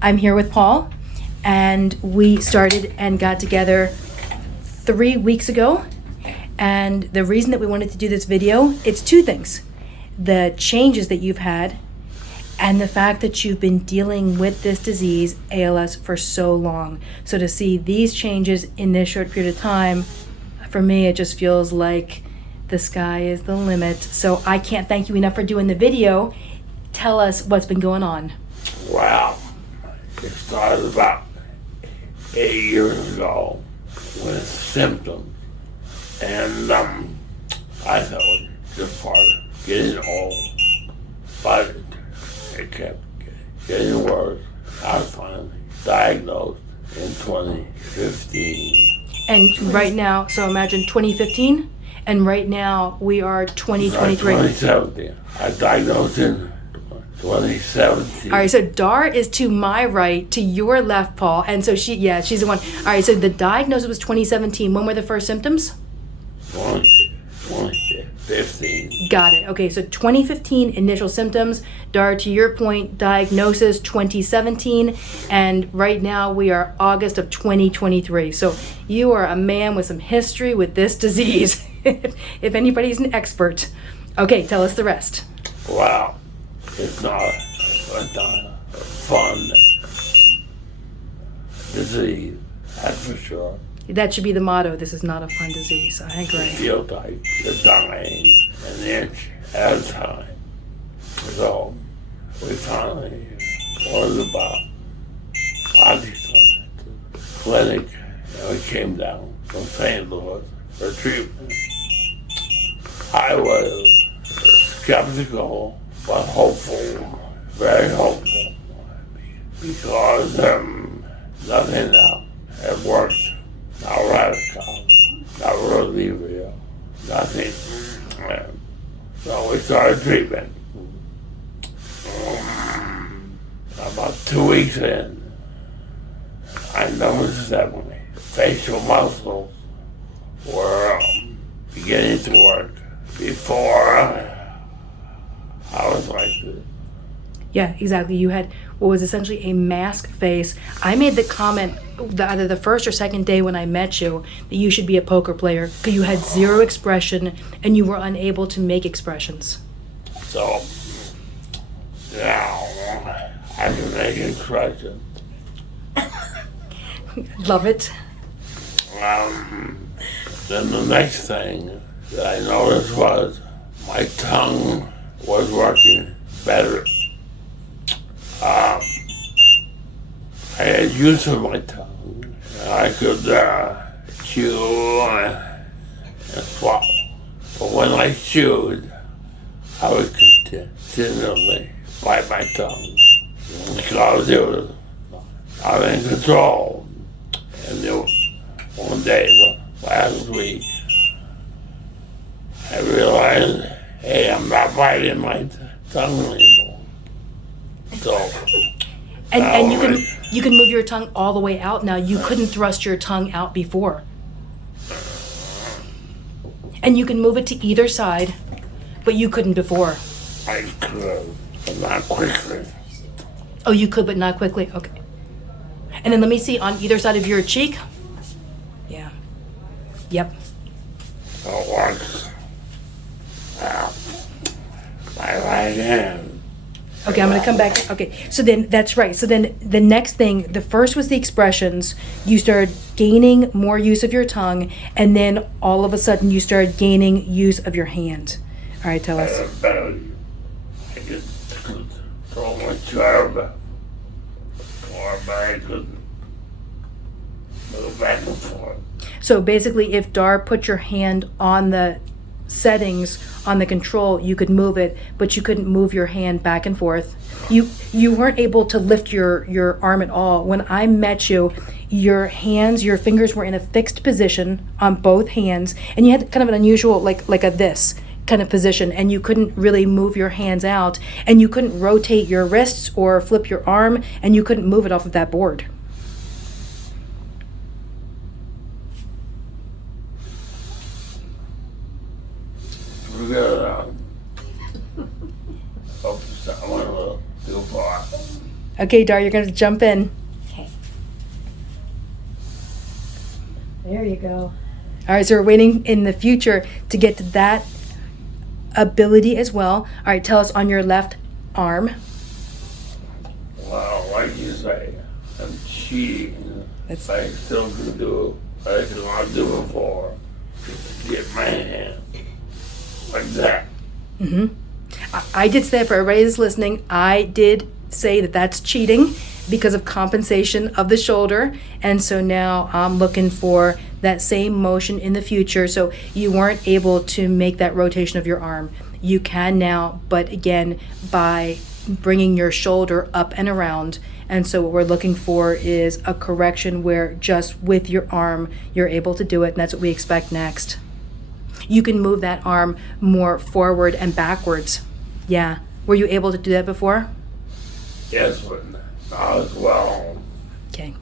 I'm here with Paul, and we started and got together 3 weeks ago. And the reason that we wanted to do this video, it's two things. The changes that you've had and the fact that you've been dealing with this disease, ALS, for so long. So to see these changes in this short period of time, for me, it just feels like the sky is the limit. So I can't thank you enough for doing the video. Tell us what's been going on. Well, it started about 8 years ago with symptoms. And I thought it was just part of getting old. But it kept getting worse. I was finally diagnosed in 2015. And right now, so imagine 2015, and right now we are 2023. 2017. I diagnosed in 2017. All right, so Dar is to my right, to your left, Paul, and so she's the one. All right, so the diagnosis was 2017. When were the first symptoms? 2015. Got it. Okay, so 2015 initial symptoms. Dar, to your point, diagnosis 2017, and right now we are August of 2023. So you are a man with some history with this disease, if anybody's an expert. Okay, tell us the rest. Wow, it's not a fun disease, that's for sure. That should be the motto. This is not a fun disease. I agree. You feel like you're dying an inch at a time. So we finally learned about BodyScience clinic, and we came down from St. Louis for treatment. I was skeptical, but hopeful, very hopeful, because nothing else had worked. Not radical, not really real, nothing. So we started treatment. About 2 weeks in, I noticed that my facial muscles were beginning to work. Before, I was like this. Yeah, exactly. You had what was essentially a mask face. I made the comment either the first or second day when I met you that you should be a poker player because you had zero expression and you were unable to make expressions. So now I can make expressions. Love it. Then the next thing that I noticed was my tongue was working better. I had use of my tongue. I could chew and swallow. But when I chewed, I would continually bite my tongue because it was out of control. And then one day, last week, I realized, hey, I'm not biting my tongue anymore. So, and you can move your tongue all the way out now. You couldn't thrust your tongue out before. And you can move it to either side, but you couldn't before. I could, but not quickly. Oh, you could, but not quickly? Okay. And then let me see on either side of your cheek. Yeah. Yep. So once, my right hand. Okay, I'm going to come back. Okay, so then that's right. So then the next thing, the first was the expressions. You started gaining more use of your tongue, and then all of a sudden you started gaining use of your hand. All right, tell us. I could throw my chair back, but I couldn't move back and forth. So basically, if Dar put your hand on the settings on the control, you could move it, but you couldn't move your hand back and forth. You weren't able to lift your arm at all. When I met you, your fingers were in a fixed position on both hands, and you had kind of an unusual like a this kind of position, and you couldn't really move your hands out, and you couldn't rotate your wrists or flip your arm, and you couldn't move it off of that board. Okay, Dar, you're going to jump in. Okay. There you go. All right, so we're waiting in the future to get to that ability as well. All right, tell us on your left arm. Well, like you say, I'm cheating. That's- I still can do what I could not do before. Get my hand like that. I did say, for everybody that's listening, I did say that that's cheating because of compensation of the shoulder. And so now I'm looking for that same motion in the future. So you weren't able to make that rotation of your arm. You can now, but again, by bringing your shoulder up and around. And so what we're looking for is a correction where just with your arm, you're able to do it. And that's what we expect next. You can move that arm more forward and backwards. Yeah. Were you able to do that before? Yes, but not as well. Okay.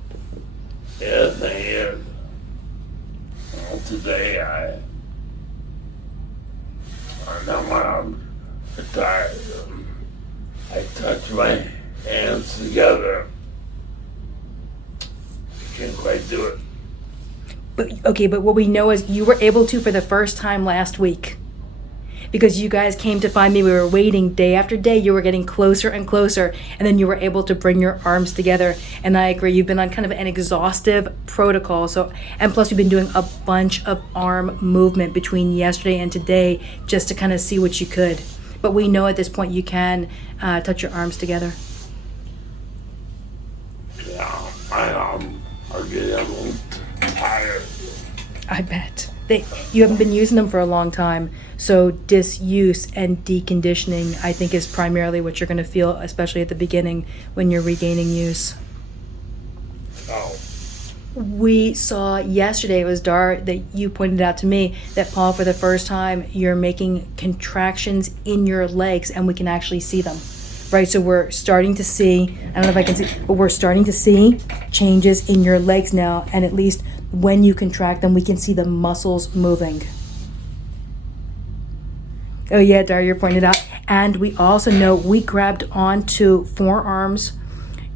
Yeah, the thing is, well, today I know my arms are tired. I touch my hands together. I can't quite do it. But what we know is you were able to for the first time last week. Because you guys came to find me, we were waiting day after day, you were getting closer and closer, and then you were able to bring your arms together. And I agree, you've been on kind of an exhaustive protocol. So, and plus you've been doing a bunch of arm movement between yesterday and today just to kind of see what you could. But we know at this point you can touch your arms together. Yeah, my arms are getting a little tired. I bet. You haven't been using them for a long time. So disuse and deconditioning, I think, is primarily what you're going to feel, especially at the beginning when you're regaining use. Oh, We saw yesterday, it was Dar that you pointed out to me, that Paul, for the first time, you're making contractions in your legs and we can actually see them. Right, so we're starting to see, I don't know if I can see, but we're starting to see changes in your legs now, and at least when you contract them, we can see the muscles moving. Oh yeah, Dar, you're pointing it out. And we also know we grabbed onto forearms.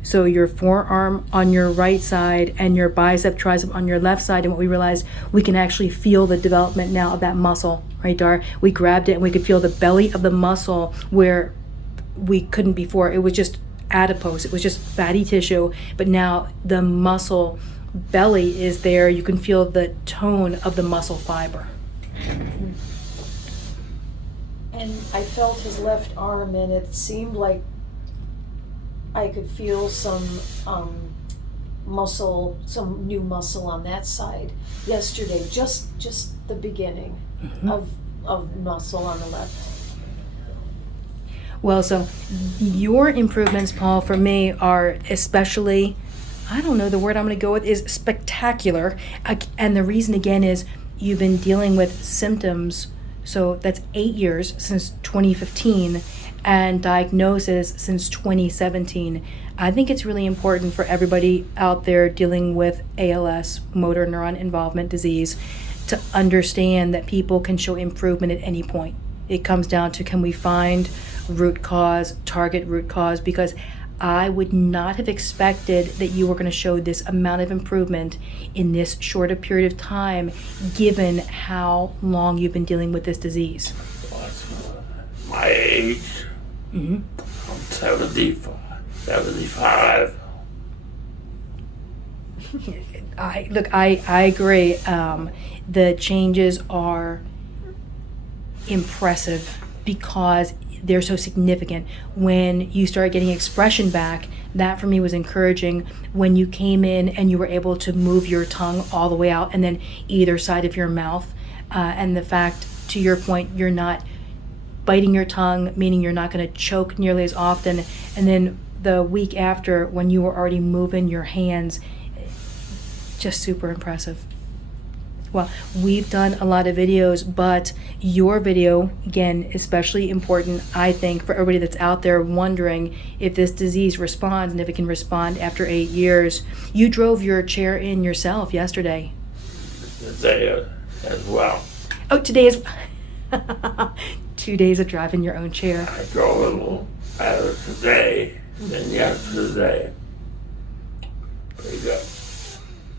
So your forearm on your right side and your bicep, tricep on your left side. And what we realized, we can actually feel the development now of that muscle, right, Dar? We grabbed it and we could feel the belly of the muscle where we couldn't before. It was just adipose. It was just fatty tissue. But now the muscle belly is there. You can feel the tone of the muscle fiber. And I felt his left arm, and it seemed like I could feel some muscle, some new muscle on that side yesterday. Just the beginning of muscle on the left. Well, so your improvements, Paul, for me are especially, I don't know, the word I'm going to go with is spectacular. And the reason, again, is you've been dealing with symptoms. So that's 8 years since 2015 and diagnosis since 2017. I think it's really important for everybody out there dealing with ALS, motor neuron involvement disease, to understand that people can show improvement at any point. It comes down to, can we find root cause, target root cause? Because I would not have expected that you were going to show this amount of improvement in this short a period of time, given how long you've been dealing with this disease. my age. I'm 75. I agree. The changes are impressive because they're so significant. When you start getting expression back, that for me was encouraging. When you came in and you were able to move your tongue all the way out and then either side of your mouth, and the fact, to your point, you're not biting your tongue, meaning you're not going to choke nearly as often. And then the week after, when you were already moving your hands, just super impressive. Well, we've done a lot of videos, but your video, again, especially important, I think, for everybody that's out there wondering if this disease responds and if it can respond after 8 years. You drove your chair in yourself yesterday. Today as well. Oh, today is 2 days of driving your own chair. I drove a little better today than yesterday. Pretty good.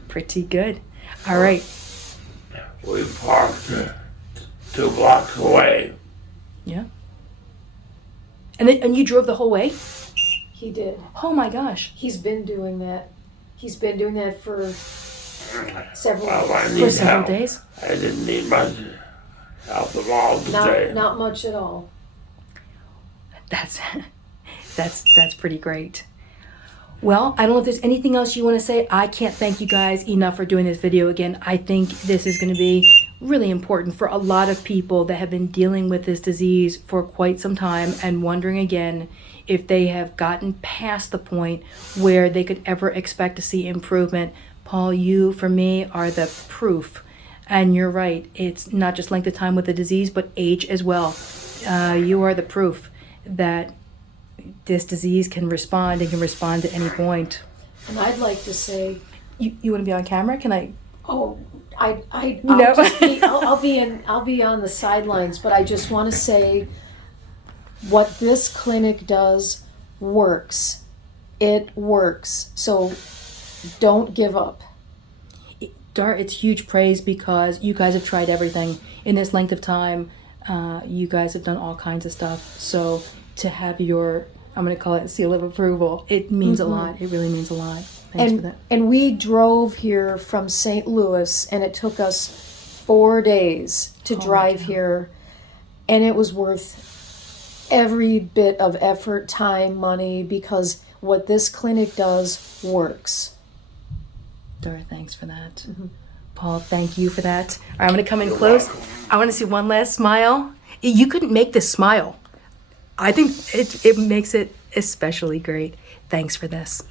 Pretty good. All right. We parked 2 blocks away. Yeah. And you drove the whole way? He did. Oh my gosh. He's been doing that. He's been doing that for several Well, I For need several help. days? I didn't need much help at all today. Not much at all. That's pretty great. Well, I don't know if there's anything else you want to say. I can't thank you guys enough for doing this video again. I think this is going to be really important for a lot of people that have been dealing with this disease for quite some time and wondering again if they have gotten past the point where they could ever expect to see improvement. Paul, you, for me, are the proof. And you're right. It's not just length of time with the disease, but age as well. You are the proof that this disease can respond and can respond at any point. And I'd like to say, You want to be on camera? Can I? oh, I'll No. just be, I'll be on the sidelines, but I just want to say what this clinic does works. It works. So don't give up. Dar, it's huge praise because you guys have tried everything in this length of time. You guys have done all kinds of stuff. So to have your, I'm going to call it seal of approval, it means a lot. It really means a lot. Thanks for that. And we drove here from St. Louis, and it took us 4 days to drive here, and it was worth every bit of effort, time, money, because what this clinic does works. Dora, thanks for that. Paul, thank you for that. All right, I'm going to come in close. I want to see one last smile. You couldn't make this smile. I think it makes it especially great. Thanks for this.